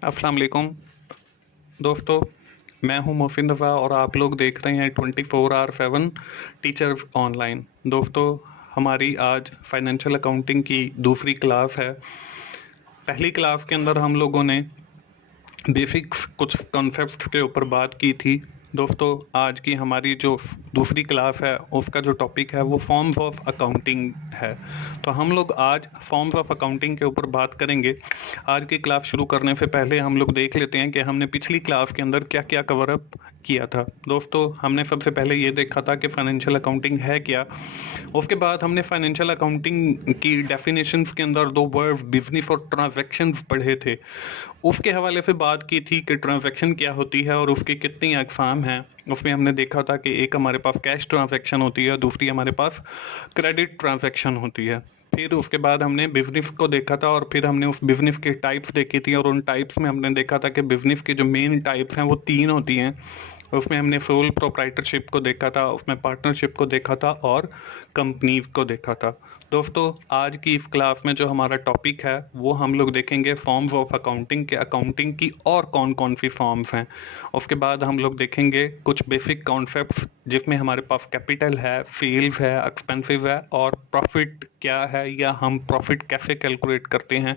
अस्सलाम वालेकुम दोस्तों। मैं हूं मोहसिन रफ़ा और आप लोग देख रहे हैं 24/7 टीचर ऑनलाइन। दोस्तों, हमारी आज फाइनेंशियल अकाउंटिंग की दूसरी क्लास है। पहली क्लास के अंदर हम लोगों ने बेसिक्स कुछ कॉन्सेप्ट्स के ऊपर बात की थी। दोस्तों, आज की हमारी जो दूसरी क्लास है उसका जो टॉपिक है वो फॉर्म्स ऑफ अकाउंटिंग है। तो हम लोग आज फॉर्म्स ऑफ अकाउंटिंग के ऊपर बात करेंगे। आज की क्लास शुरू करने से पहले हम लोग देख लेते हैं कि हमने पिछली क्लास के अंदर क्या क्या कवर अप किया था। दोस्तों, हमने सबसे पहले ये देखा था कि फाइनेंशियल अकाउंटिंग है क्या। उसके बाद हमने फाइनेंशियल अकाउंटिंग की डेफिनेशंस के अंदर दो वर्ड बिजनेस और ट्रांजैक्शंस पढ़े थे। उसके हवाले से बात की थी कि ट्रांजैक्शन क्या होती है और उसकी कितनी अकसाम हैं। उसमें हमने देखा था कि एक हमारे पास कैश ट्रांजैक्शन होती है, दूसरी हमारे पास क्रेडिट ट्रांजैक्शन होती है। फिर उसके बाद हमने बिजनेस को देखा था और फिर हमने उस बिजनेस के टाइप्स देखी थी और उन टाइप्स में हमने देखा था कि बिजनेस की जो मेन टाइप्स हैं वो तीन होती हैं। उसमें हमने सोल प्रोप्राइटरशिप को देखा था, उसमें पार्टनरशिप को देखा था और कंपनीज को देखा था। दोस्तों, आज की इस क्लास में जो हमारा टॉपिक है वो हम लोग देखेंगे फॉर्म्स ऑफ अकाउंटिंग के, अकाउंटिंग की और कौन कौन सी फॉर्म्स हैं। उसके बाद हम लोग देखेंगे कुछ बेसिक कॉन्सेप्ट्स जिसमें हमारे पास कैपिटल है, सेल्स है, एक्सपेंसिव है और प्रॉफिट क्या है या हम प्रॉफिट कैसे कैलकुलेट करते हैं।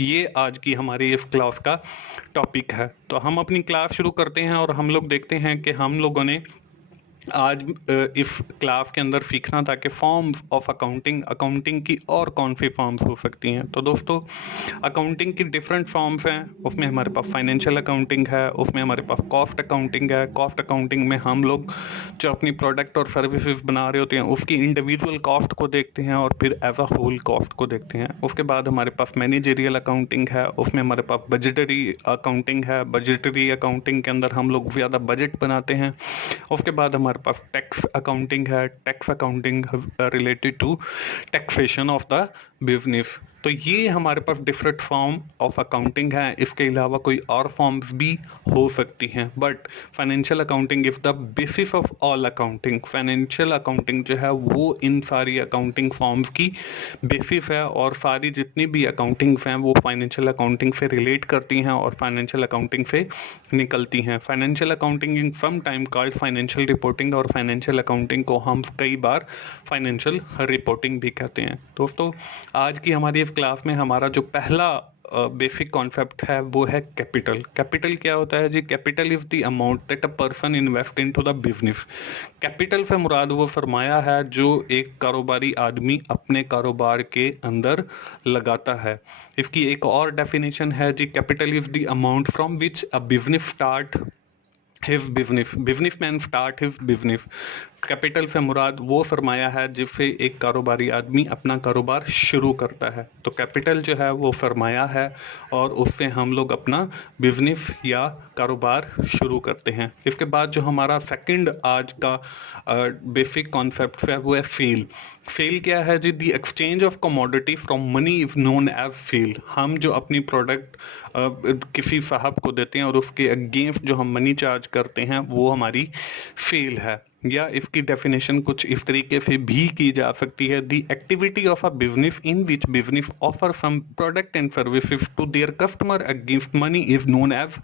ये आज की हमारी इस क्लास का टॉपिक है। तो हम अपनी क्लास शुरू करते हैं और हम लोग देखते हैं कि हम लोगों ने आज इस क्लास के अंदर सीखना था कि फॉर्म्स ऑफ अकाउंटिंग, अकाउंटिंग की और कौन सी फॉर्म्स हो सकती हैं। तो दोस्तों, अकाउंटिंग की डिफरेंट फॉर्म्स हैं। उसमें हमारे पास फाइनेंशियल अकाउंटिंग है, उसमें हमारे पास कॉस्ट अकाउंटिंग है। कॉस्ट अकाउंटिंग में हम लोग जो अपनी प्रोडक्ट और सर्विसेज बना रहे होते हैं उसकी इंडिविजुअल कॉस्ट को देखते हैं और फिर एज अ होल कॉस्ट को देखते हैं। उसके बाद हमारे पास मैनेजरियल अकाउंटिंग है, उसमें हमारे पास बजटरी अकाउंटिंग है। बजटरी अकाउंटिंग के अंदर हम लोग ज़्यादा बजट बनाते हैं। उसके बाद हमारे पास टैक्स अकाउंटिंग है। Tax accounting related to taxation of the business. तो ये हमारे पास डिफरेंट फॉर्म ऑफ अकाउंटिंग है। इसके अलावा कोई और फॉर्म्स भी हो सकती हैं, but financial accounting is the basis of all accounting. Financial accounting जो है वो इन सारी अकाउंटिंग फॉर्म्स की बेसिस है और सारी जितनी भी अकाउंटिंग्स हैं वो फाइनेंशियल अकाउंटिंग से रिलेट करती हैं और फाइनेंशियल अकाउंटिंग से निकलती हैं। Financial accounting in some time called financial reporting और फाइनेंशियल अकाउंटिंग को हम कई बार फाइनेंशियल रिपोर्टिंग भी कहते हैं। दोस्तों, आज की हमारी इस क्लास में हमारा जो पहला बेसिक कॉन्सेप्ट है वो है कैपिटल। कैपिटल क्या होता है जी? Capital is the amount that a person invest into the business. Capital से मुराद वो सरमाया है जो एक कारोबारी आदमी अपने कारोबार के अंदर लगाता है। इसकी एक और डेफिनेशन है जी, capital is the amount from which a business start his business, businessman start his business. Capital से मुराद वो सरमाया है जिससे एक कारोबारी आदमी अपना कारोबार शुरू करता है। तो कैपिटल जो है वो सरमाया है और उससे हम लोग अपना बिजनेस या कारोबार शुरू करते हैं। इसके बाद जो हमारा सेकंड आज का बेसिक कॉन्सेप्ट है वो है सेल। सेल क्या है जी? The exchange of commodity from money is known as sale. हम जो अपनी प्रोडक्ट किसी साहब को देते हैं और उसके अगेंस्ट जो हम मनी चार्ज करते हैं वो हमारी सेल है। या इसकी डेफिनेशन कुछ इस तरीके से भी की जा सकती है, the activity of a business in which business offer some product and services to their customer against money is known as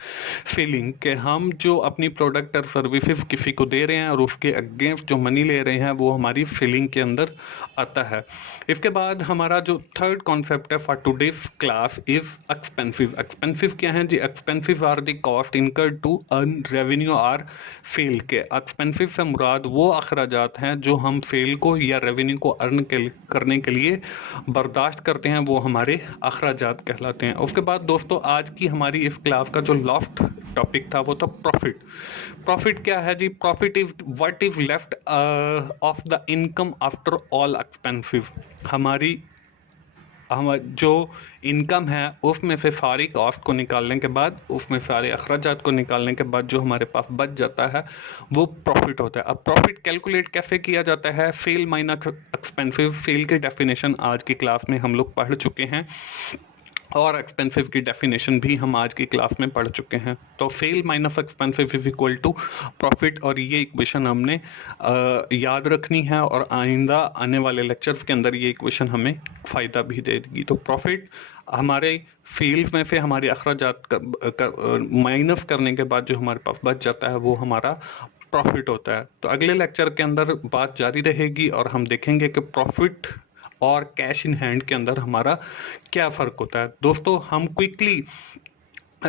selling. के हम जो अपनी प्रोडक्ट और सर्विसेज किसी को दे रहे हैं और उसके अगेंस्ट जो मनी ले रहे हैं वो हमारी सेलिंग के अंदर आता है। इसके बाद हमारा जो थर्ड कॉन्सेप्ट है for today's class is expensive. Expensive क्या है जी? Expensive are the cost incurred to earn revenue or sale. के एक्सपेंसिव से मुराद वो अखराजात हैं जो हम सेल को या रेवेन्यू को अर्न करने के लिए बर्दाश्त करते हैं, वो हमारे अखराजात कहलाते हैं। उसके बाद दोस्तों, आज की हमारी इस क्लास का जो लास्ट टॉपिक था वो था प्रॉफिट। प्रॉफिट क्या है जी? Profit is what is left of the income after all expensive. हमारी हम जो इनकम है उसमें से सारी कॉस्ट को निकालने के बाद, उसमें सारे अखराजात को निकालने के बाद जो हमारे पास बच जाता है वो प्रॉफिट होता है। अब प्रॉफिट कैलकुलेट कैसे किया जाता है? Sale minus expensive. सेल की डेफिनेशन आज की क्लास में हम लोग पढ़ चुके हैं और एक्सपेंसिव की डेफिनेशन भी हम आज की क्लास में पढ़ चुके हैं। तो fail minus expensive is equal to profit, और ये इक्वेशन हमने याद रखनी है और आइंदा आने वाले लेक्चर्स के अंदर ये इक्वेशन हमें फ़ायदा भी देगी। तो प्रॉफिट हमारे फेल्स में से हमारे अखराजात माइनस करने के बाद जो हमारे पास बच जाता है वो हमारा प्रॉफिट होता है। तो अगले लेक्चर के अंदर बात जारी रहेगी और हम देखेंगे कि प्रॉफिट और कैश इन हैंड के अंदर हमारा क्या फ़र्क होता है। दोस्तों, हम क्विकली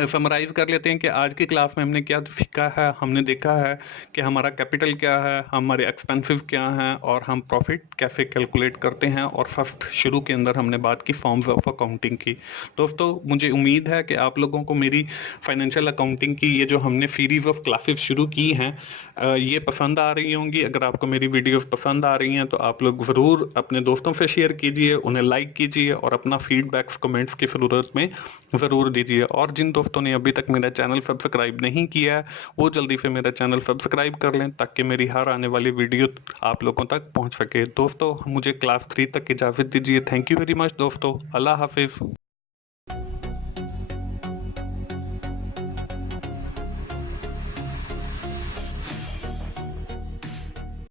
समराइज कर लेते हैं कि आज की क्लास में हमने क्या सीखा है। हमने देखा है कि हमारा कैपिटल क्या है, हमारे एक्सपेंसिव क्या हैं और हम प्रॉफिट कैसे कैलकुलेट करते हैं, और फर्स्ट शुरू के अंदर हमने बात की फॉर्म्स ऑफ अकाउंटिंग की। दोस्तों, मुझे उम्मीद है कि आप लोगों को मेरी फाइनेंशियल अकाउंटिंग की ये जो हमने सीरीज ऑफ क्लासेस शुरू की हैं ये पसंद आ रही होंगी। अगर आपको मेरी वीडियोस पसंद आ रही हैं तो आप लोग ज़रूर अपने दोस्तों से शेयर कीजिए, उन्हें लाइक कीजिए और अपना फीडबैक्स कमेंट्स की ज़रूरत में ज़रूर दीजिए। और जिन दोस्तों ने अभी तक मेरा चैनल सब्सक्राइब नहीं किया है वो जल्दी से मेरा चैनल सब्सक्राइब कर लें ताकि मेरी हर आने वाली वीडियो आप लोगों तक पहुंच सके। दोस्तों, मुझे क्लास 3 तक इजाज़त दीजिए। थैंक यू वेरी मच दोस्तों। अल्लाह हाफिज़।